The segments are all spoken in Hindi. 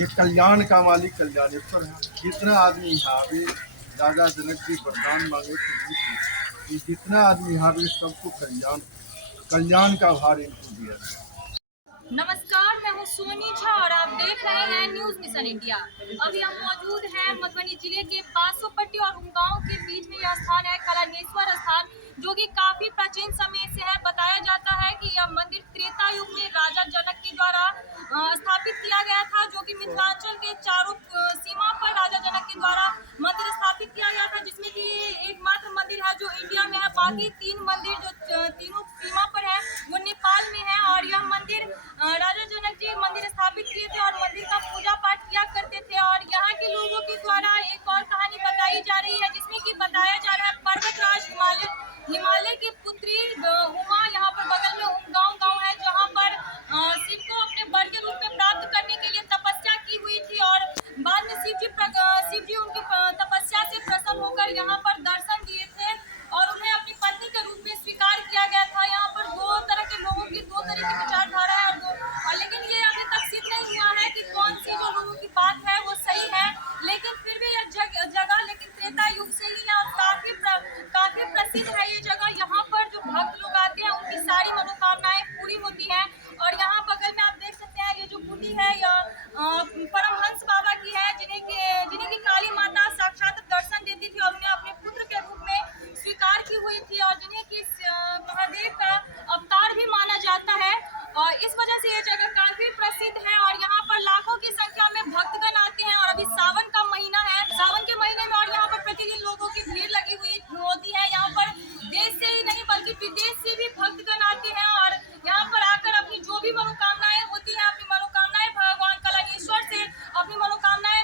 ये कल्याण का मालिक कल्याणेश्वर है। जितना आदमी यहाँ आवे, राजा जनक जी वरदान मांगे तो जितना आदमी यहाँ आवे सबको कल्याण का भार इनको दिया गया। नमस्कार, मैं हूं सोनी झा और आप देख रहे हैं न्यूज मिशन इंडिया। अभी हम मौजूद हैं मधुबनी जिले के बासोपट्टी और उमगांव के बीच में। यह स्थान है कल्याणेश्वर स्थान, जो कि काफी प्राचीन समय से है। बताया जाता है कि यह मंदिर त्रेता युग में राजा जनक के द्वारा स्थापित किया गया था, जो कि मिथिलांचल के चारों सीमा पर राजा जनक के द्वारा मंदिर स्थापित किया गया था, जिसमें कि एकमात्र मंदिर है जो इंडिया में है। बाकी तीन मंदिर जो तीनों सीमा पर है वो नेपाल में है। और यह मंदिर राजा जनक जी मंदिर स्थापित किए थे और मंदिर का पूजा पाठ किया करते थे। और यहाँ के लोगों के द्वारा एक और कहानी बताई जा रही है, जिसमें कि बताया जा रहा है पर्वतराज हिमालय की पुत्री उमा यहाँ पर बगल में उमगांव गांव है, जहाँ पर शिव को अपने वर के रूप में प्राप्त करने के लिए तपस्या की हुई थी। और बाद में शिव जी उनकी तपस्या से प्रसन्न होकर यहाँ पर दर्शन दिए थे और उन्हें अपनी पत्नी के रूप में स्वीकार किया गया था। यहाँ पर दो तरह के लोगों की दो तरह की विचारधारा है और लेकिन ये अभी तक सिद्ध नहीं हुआ है कि कौन सी जो लोगों की बात है वो सही है। लेकिन फिर भी यह जगह लेकिन त्रेता युग से ही है और काफी प्रसिद्ध है ये जगह। यहाँ पर जो भक्त लोग आते हैं उनकी सारी मनोकामनाएं पूरी होती हैं। और यहाँ बगल में आप देख सकते हैं ये जो कुटी है यह परमहंस बाबा की है, जिन्हें की काली माता साक्षात दर्शन देती थी और उन्हें अपने पुत्र के रूप में स्वीकार की हुई थी और जिन्हें की महादेव का अवतार भी माना जाता है। और इस वजह से ये जगह काफी प्रसिद्ध है और यहाँ पर लाखों की संख्या में भक्तगण आते हैं। और अभी सावन का महीना है, सावन के महीने में और यहाँ पर प्रतिदिन लोगों की भीड़ लगी हुई होती है। यहाँ पर देश से ही नहीं बल्कि विदेश से भी भक्तगण आते हैं और यहाँ पर आकर अपनी जो भी मनोकामनाएं होती है, अपनी मनोकामनाएं भगवान कल्याणेश्वर से अपनी मनोकामनाएं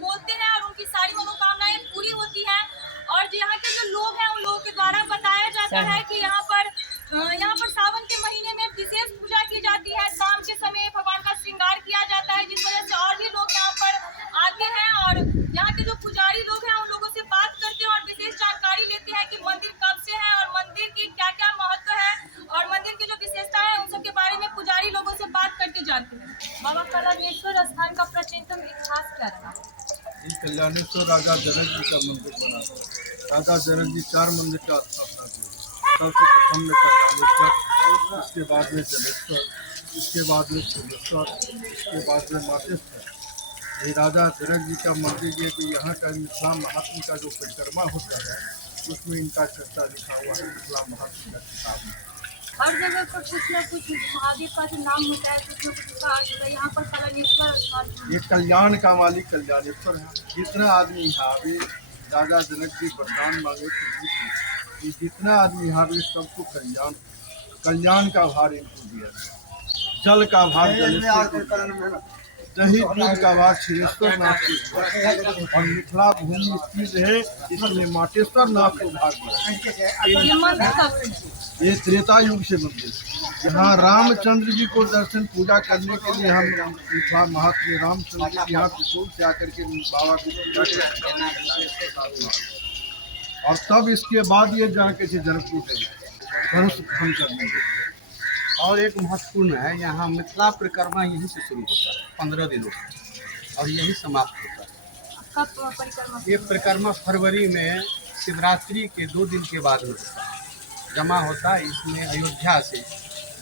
बोलते हैं और उनकी सारी मनोकामनाएं पूरी होती है। और यहाँ के जो लोग हैं उन लोगों के द्वारा बताया जाता है कि यहाँ पर सावन के महीने में विशेष पूजा की जाती है। शाम के समय भगवान का श्रृंगार किया जाता है, जिस वजह से और भी लोग यहाँ पर आते हैं और यहाँ के जो पुजारी लोग हैं उन लोगों से बात करते हैं और विशेष जानकारी लेते हैं कि मंदिर कब से है और मंदिर की क्या क्या महत्व है और मंदिर की जो विशेषता है उन सब के बारे में पुजारी लोगों से बात करके जानते हैं। बाबा कल्याणेश्वर स्थान का प्राचीनतम इतिहास क्या रहा? कल्याणेश्वर राजा जनक जी का मंदिर बना था। राजा जनक जी 4 मंदिर का स्थापना किया। सबसे प्रथम में कल्याणेश्वर, उसके बाद में जलेश्वर, उसके बाद में सोमेश्वर, उसके बाद में मातेश्वर। ये राजा जनक जी का मंदिर ये कि यहाँ का मिथिला महात्म का जो परिक्रमा होता है उसमें इनका चर्चा लिखा हुआ है मिथिला महात्म का किताब में। हर जगह पर कुछ न कुछ महादेव का जो नाम होता है, कुछ न कुछ यहाँ पर कल्याणेश्वर स्थान। ये कल्याण का मालिक कल्याणेश्वर है। जितना आदमी यहाँ आवे, राजा जनक जी वरदान मांगे तो जितना आदमी यहाँ आवे सबको कल्याण का भार इनको दिया गया। जल का भार जलेश्वर, दही दूध का भार क्षीरेश्वर नाथ को, और मिथिला भूमि स्थित है इसलिए माटेश्वर नाथ को भार दिया। ये त्रेता युग से मंदिर। यहाँ रामचंद्र जी को दर्शन पूजा करने के लिए हम मिथिला महात्मा रामचंद्र जी यहाँ त्रिशूल से आकर के बाबा को पूजा करते, और तब इसके बाद ये जाके से जनकपुर धनुष भंग करने के। और एक महत्वपूर्ण है, यहाँ मिथिला परिक्रमा यहीं से शुरू होता है 15 दिनों और यही समाप्त होता है। कब परिक्रमा? ये परिक्रमा फरवरी में शिवरात्रि के 2 दिन के बाद में होता है, जमा होता है। इसमें अयोध्या से,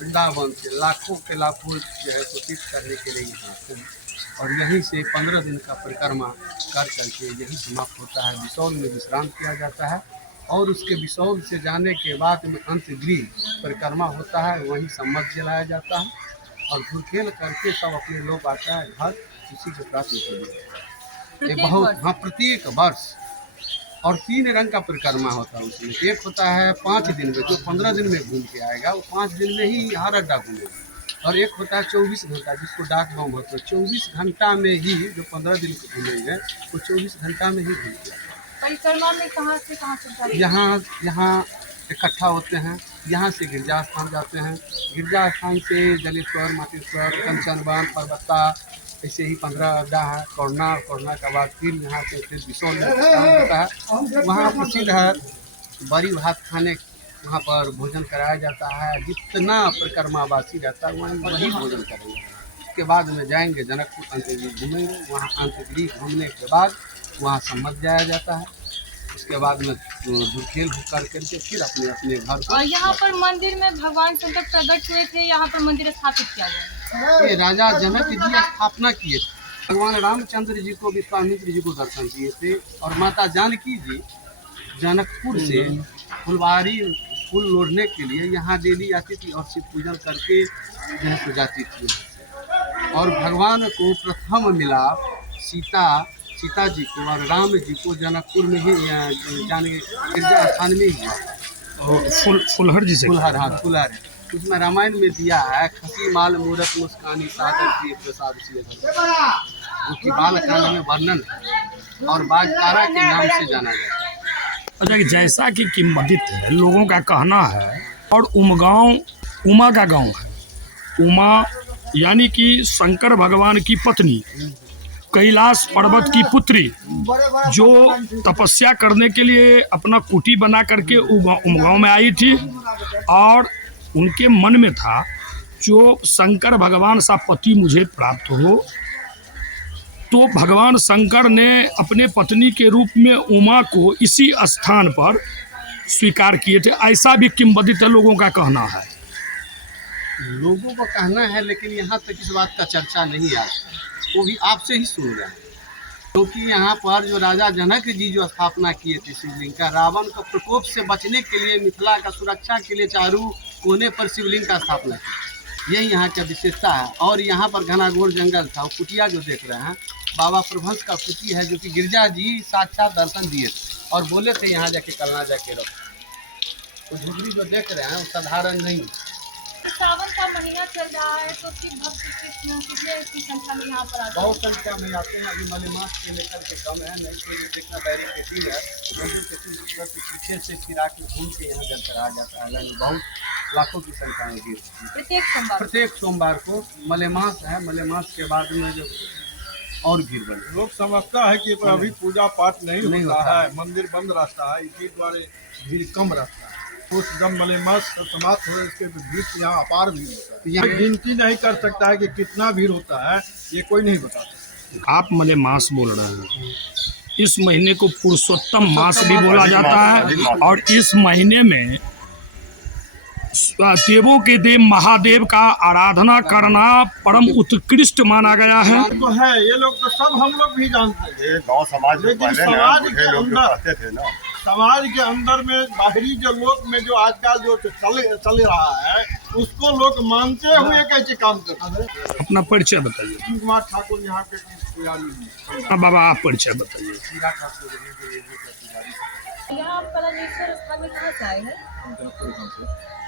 वृंदावन से लाखों के लाखों जो है तो तीर्थ करने के लिए यहाँ आते हैं और यहीं से 15 दिन का परिक्रमा कर करके यही समाप्त होता है। बिसौल में विश्राम किया जाता है और उसके बिसौल से जाने के बाद में अंतगृह परिक्रमा होता है, वहीं सम्मत जलाया जाता है और धुरखेल करके सब अपने लोग आता है घर उसी के प्राप्त के लिए। बहुत हाँ, प्रत्येक वर्ष। और 3 रंग का परिक्रमा होता है उसमें। एक होता है 5 दिन में, जो 15 दिन में घूम के आएगा वो 5 दिन में ही हर अड्डा घूमेगा। और एक होता है 24 घंटा, जिसको डाक बम होता है। 24 घंटा में ही जो 15 दिन को घूमेंगे वो 24 घंटा में ही घूमेगा। परिक्रमा में कहाँ से कहाँ तक? यहाँ इकट्ठा होते हैं, यहाँ से गिरजा स्थान जाते हैं, गिरजा स्थान से जलेश्वर, मातेश्वर, कंचनवन, परबत्ता, ऐसे ही 15 अड्डा है। कोरोना के बाद फिर यहाँ से फिर बिसौल होता है। वहाँ प्रसिद्ध है बड़ी भात खाने, वहाँ पर भोजन कराया जाता है। जितना परिक्रमावासी रहता है वही भोजन करेंगे। उसके बाद में जाएंगे जनकपुर अंत्यगृह घूमेंगे। वहाँ अंत्यगृह घूमने के बाद वहाँ सम्मत जाया जाता है। उसके बाद में धुरखेल कर करके फिर अपने अपने घर को। और यहाँ पर मंदिर में भगवान शंकर प्रकट हुए थे, यहाँ पर मंदिर स्थापित किया गया। ये राजा जनक जी स्थापना किए थे। भगवान रामचंद्र जी को विश्वामित्र जी को दर्शन दिए थे और माता जानकी जी जनकपुर से फुलवारी फूल लोढ़ने के लिए यहाँ डेली आती थी और शिव पूजन करके जो है तो जाती थी। और भगवान को प्रथम मिलाप सीता जी को और राम जी को जनकपुर में ही जाने गिरजा स्थान में ही हुआ। फुलहर जी से फुलहर, हाँ फुलहर है। उसमें रामायण में दिया है खसी माल मूरत मुस्कानी सागर की प्रसाद से उसकी बाल कांड में वर्णन है और बाजतारा के नाम से जाना जाता है। अच्छा, जैसा कि किंवदित है, लोगों का कहना है और उमगांव उमा का गांव है। उमा यानी कि शंकर भगवान की पत्नी, कैलाश पर्वत की पुत्री, जो तपस्या करने के लिए अपना कुटी बना करके उमगांव में आई थी और उनके मन में था जो शंकर भगवान सा पति मुझे प्राप्त हो। तो भगवान शंकर ने अपने पत्नी के रूप में उमा को इसी स्थान पर स्वीकार किए थे, ऐसा भी किंवदित है, लोगों का कहना है। लोगों का कहना है, लेकिन यहाँ तक इस बात का चर्चा नहीं आया, वो भी आपसे ही सुन रहे हैं। क्योंकि यहाँ पर जो राजा जनक जी जो स्थापना किए थे शिवलिंग का, रावण का प्रकोप से बचने के लिए, मिथिला का सुरक्षा के लिए चारों कोने पर शिवलिंग का स्थापना की, यही यहाँ का विशेषता है। और यहाँ पर घनाघोर जंगल था। वो कुटिया जो देख रहे हैं बाबा प्रभंस का कुटी है, जो कि गिरजा जी साक्षात दर्शन दिए थे और बोले थे यहाँ जाके कलना जाके रखो। तो झुगड़ी जो देख रहे हैं वो साधारण नहीं। सावन का महीना चल रहा है, तो फिर भक्त कितने की संख्या में यहाँ पर आते हैं? बहुत संख्या में आते हैं। अभी मलेमास के लेकर के कम है, नहीं तो ये देखना बैरिकेटिंग है, मंदिर के पीछे से फिरा के घूम के यहाँ जल कर आ जाता है। यानी बहुत लाखों की संख्या में भीड़ प्रत्येक सोमवार को मलेमास है। मलेमास के बाद में जो और भीड़ बने। लोग समझता है कि अभी पूजा पाठ नहीं होता है, मंदिर बंद रहता है, इसी द्वारा भीड़ कम रहता है। उस जब मलेमास समाप्त हो इसके भीड़ यहाँ अपार भीड़ होता है। यहाँ गिनती नहीं कर सकता है कि कितना भीड़ होता है, ये कोई नहीं बता सकता। आप मलेमास बोल रहे हैं, इस महीने को पुरुषोत्तम मास भी बोला जाता है और इस महीने में देवों के देव महादेव का आराधना करना परम उत्कृष्ट माना गया है। तो है, ये लोग तो सब हम लोग भी जानते हैं। गाँव समाज में लेकिन समाज के अंदर में बाहरी जो लोग में जो आजकल जो चल रहा है, उसको लोग मानते हुए कैसे काम करते हैं। अपना परिचय बताइए। कुमार ठाकुर यहाँ के पुजारी हैं। हाँ बाबा, आप परिचय बताइए। यहाँ कलानेश्वर स्थान में कहाँ से आए हैं?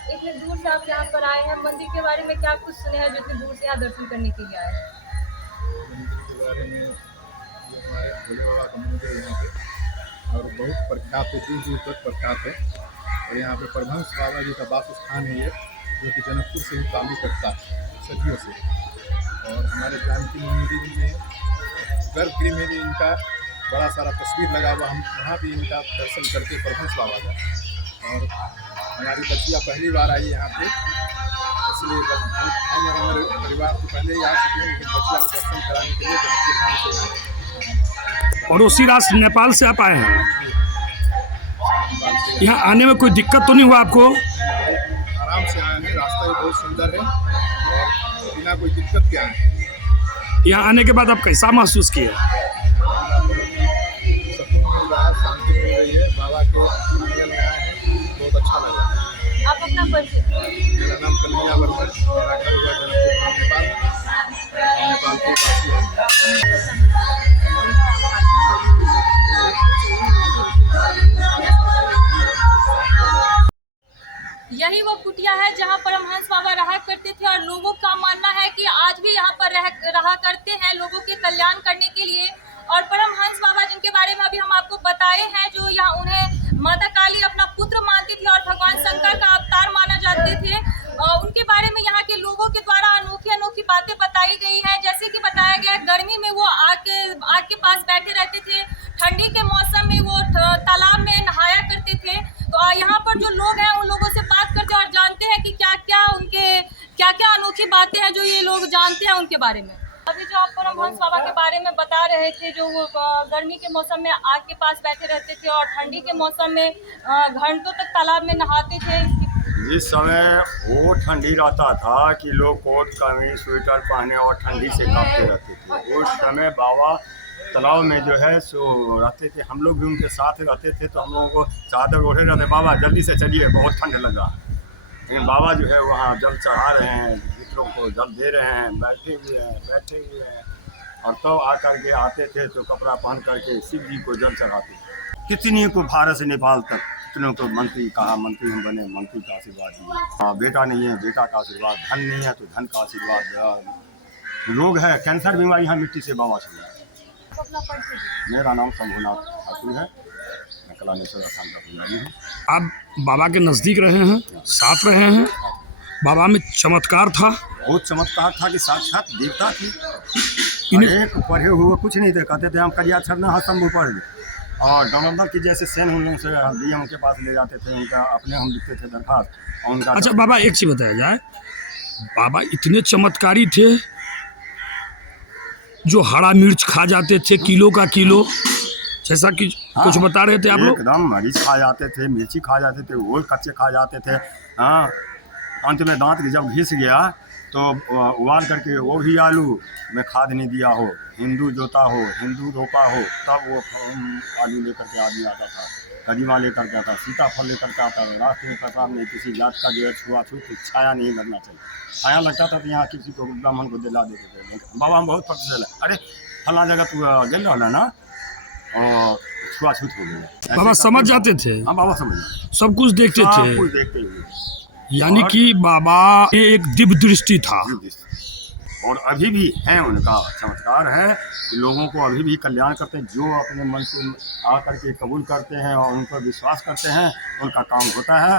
इतने दूर से आप यहाँ पर आए हैं, मंदिर के बारे में क्या कुछ सुने हैं जो इतने दूर से यहाँ दर्शन करने के लिए आए हैं? मंदिर के बारे में ये हमारे भोले बाबा का मंदिर है यहाँ पे, और बहुत प्रख्यात है, दूर दूर तक प्रख्यात है। और यहाँ पे परमहंस बाबा जी का वास स्थान है ये, जो कि जनकपुर से ही ताल्लुक रखता है सदियों से। और हमारे जानकी मंदिर में गर्भगृह में भी इनका बड़ा सारा तस्वीर लगा हुआ, हम वहाँ भी इनका दर्शन करते परमहंस बाबा का। और हमारी बच्चियाँ पहली बार आई यहाँ पे, इसलिए हम और हमारे परिवार को पहले ही आ चुके हैं, लेकिन बच्चियाँ को दर्शन कराने के लिए जनकपुर धाम से पड़ोसी राष्ट्र नेपाल से आप आए हैं, यहाँ आने में कोई दिक्कत तो नहीं हुआ आपको? आराम से आए हैं, रास्ता भी बहुत सुंदर है और बिना कोई दिक्कत के आए हैं। यहाँ आने के बाद आप कैसा महसूस किए? सुकून मिल रहा है, शांति मिल रही है, बाबा के मंदिर में आए हैं, बहुत अच्छा लगा। आप अपना परिचय? मेरा नाम कन्हैया वर्मा, मेरा घर हुआ जनकपुर धाम, नेपाल के वासी हैं। यही वो कुटिया है जहाँ परमहंस बाबा रहा करते थे और लोगों का मानना है कि आज भी यहाँ पर रहा करते हैं लोगों के कल्याण करने के लिए। और परमहंस बाबा जिनके बारे में अभी हम आपको बताए हैं, जो यहाँ उन्हें माता काली अपना पुत्र मानती थी और भगवान शंकर का अवतार माना जाते थे, उनके बारे में यहाँ के लोगों के द्वारा अनोखी अनोखी बातें बताई गई हैं। जैसे कि बताया गया, गर्मी में वो आग के पास बैठे रहते थे, ठंडी के मौसम में वो तालाब में नहाया करते थे। तो यहाँ पर जो लोग हैं उन लोगों से बात करते हैं और जानते हैं कि क्या क्या उनके क्या क्या अनोखी बातें हैं जो ये लोग जानते हैं उनके बारे में। अभी जो आप परमहंस बाबा के बारे में बता रहे थे, जो वो गर्मी के मौसम में आग के पास बैठे रहते थे और ठंडी के मौसम में घंटों तक तालाब में नहाते थे। जिस समय वो ठंडी रहता था कि लोग कोट कमीज स्वेटर पहने और ठंडी से कांपते रहते थे, उस समय बाबा तालाब में जो है सो रहते थे। हम लोग भी उनके साथ रहते थे, तो हम लोगों को चादर ओढ़े रहते, बाबा जल्दी से चलिए बहुत ठंड लग रहा है। लेकिन बाबा जो है वहाँ जल चढ़ा रहे हैं, मित्रों को जल दे रहे हैं, बैठे हुए हैं। और तो आकर के आते थे तो कपड़ा पहन करके शिव जी को जल चढ़ाते। कितनी को भारत से नेपाल तक कितनों को मंत्री कहा, मंत्री हम बने, मंत्री का आशीर्वाद दिए। हाँ, बेटा नहीं है, बेटा का आशीर्वाद, धन नहीं है तो धन का आशीर्वाद। रोग है कैंसर बीमारी, यहाँ मिट्टी से बाबा से। मेरा नाम शंभुनाथ ठाकुर है, मैं कलानेश्वर स्थान का पुजारी हूँ। आप बाबा के नज़दीक रहे हैं, साथ रहे हैं, बाबा में चमत्कार था, बहुत चमत्कार था कि साक्षात देवता थी। इन्हें अनेक पढ़े हुए कुछ नहीं थे, कहते थे हम करिया छरना हस्तम्भ पढ़ गए। और डॉक्टर की जैसे सेन उन लोगों से डीएम के पास ले जाते थे, उनका अपने हम लिखते थे दरखास्त और उनका। अच्छा बाबा, एक चीज बताया जाए, बाबा इतने चमत्कारी थे जो हरा मिर्च खा जाते थे किलो का किलो, जैसा कि कुछ बता रहे थे आप लोग। एकदम मरीच खा जाते थे, मिर्ची खा जाते थे, वो कच्चे खा जाते थे। हाँ, अंत में दांत की जब घिस गया तो उबाल करके वो भी आलू में खाद नहीं दिया हो, हिंदू जोता हो, हिंदू रोपा हो, तब वो आलू लेकर के आदमी आता था, कदीमा लेकर के आता, सीताफल लेकर के आता। राष्ट्रीय प्रसाद में किसी जात का जो है छुआछूत छाया नहीं लगना चाहिए। छाया लगता था तो यहाँ किसी को ब्राह्मण को दिला देते थे। बाबा हम बहुत प्रतिशत है, अरे फला जगह तू गल रहा ना और छुआछूत हो गया। बाबा समझ जाते थे, हाँ बाबा समझ जाते, सब कुछ देखते थे, कुछ देखते हुए। यानी कि बाबा ये एक दिव्य दृष्टि था। और अभी भी है, उनका चमत्कार है कि लोगों को अभी भी कल्याण करते हैं। जो अपने मन से आकर के कबूल करते हैं और उन पर विश्वास करते हैं, उनका काम होता है।